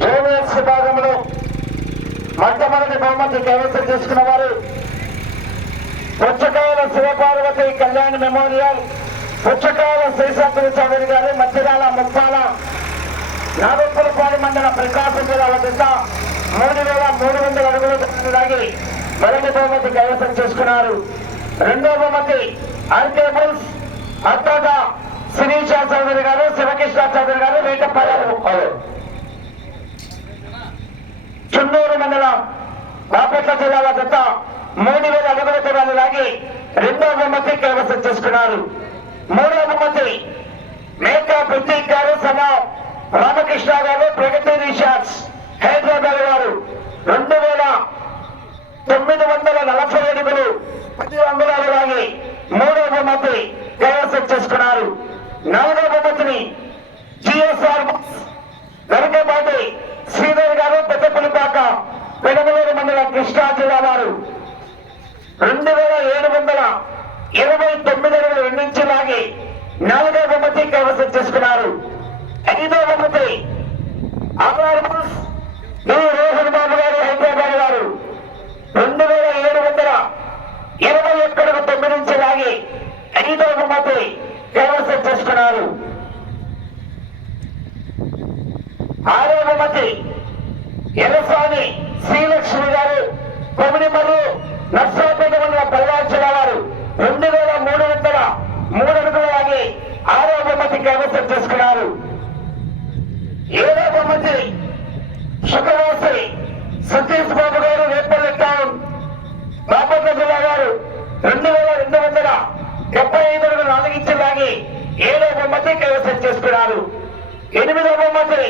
Juniors విభాగంలో మొట్టమొదటి బహుమతి కైవసం చేసుకున్న వారు పుచ్చకాయల శివపార్వతి కళ్యాణ్ మెమోరియల్ పుచ్చకాయల శ్రీశంకర చౌదరి గారు మధ్యరాల ముప్పాల నాగపురపాడు మండల ప్రకాశం జిల్లా వద్ద మూడు వేల మూడు వందల అడుగులు దాగి మొదటి బహుమతి కైవసం చేసుకున్నారు. రెండో బహుమతి ఆర్కేబుల్స్ అత్తోట శిరీష చౌదరి గారు శివకృష్ణ చౌదరి గారు వేటపల్లి ముప్పాలు చున్నూరు బాపట్ల జిల్లా వద్ద మూడు వేల అడుగుల దూరాలు లాగి రెండో బహుమతి కైవసం చేసుకున్నారు. మూడో బహుమతి మేకా ప్రతీక్ గారు సమ రామకృష్ణ గారు ప్రగతి రిసార్ట్స్ హైదరాబాద్ గారు. రెండు వేల తొమ్మిది వందల నలభై అడుగులు పది అంగుళాలు లాగి మూడో బహుమతి కైవసం చేసుకున్నారు. నాలుగో బహుమతిని జిఎస్ఆర్ కృష్ణా జిల్లా వారు రెండు వేల ఏడు వందల ఇరవై తొమ్మిది అడుగులు నుంచి లాగి నాలుగో బహుమతి కైవసం చేసుకున్నారు. ఐదో బహుమతి రోహన్ బాబు గారు హైదరాబాద్ గారు. రెండు వేల ఏడు వందల ఇరవై ఒక్కడుగు తొమ్మిది నుంచి లాగి ఐదో బహుమతి కైవసం చేసుకున్నారు. ఆరో బహుమతి ఎర్రస్వామి శ్రీలక్ష్మి గారు. కొమిడిమర్రు నర్సాపేట మండల పల్నాడు జిల్లా వారు రెండు వేల మూడు వందల మూడు అడుగులు లాగి ఆరో బహుమతి కైవసం చేసుకున్నారు. ఏడో బహుమతి శుక్రవాసి సతీష్ బాబు గారు రేపల్లి టౌన్ బాపట్ల జిల్లా గారు రెండు వేల రెండు వందల డెబ్బై ఐదు అడుగులు నాలుగించి లాగి ఏడో బహుమతి కైవసం చేసుకున్నారు. ఎనిమిదో బహుమతి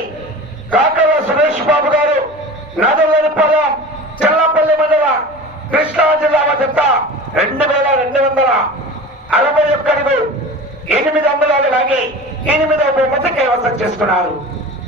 కాకల సురేష్ బాబు గారు నదలపల్లం చెల్లపల్లి కృష్ణా జిల్లా చెత్త రెండు వేల రెండు వందల అరవై ఒక్క ఎనిమిది అంగుళాలు లాగి ఎనిమిదవ బహుమతి కైవసం చేసుకున్నారు.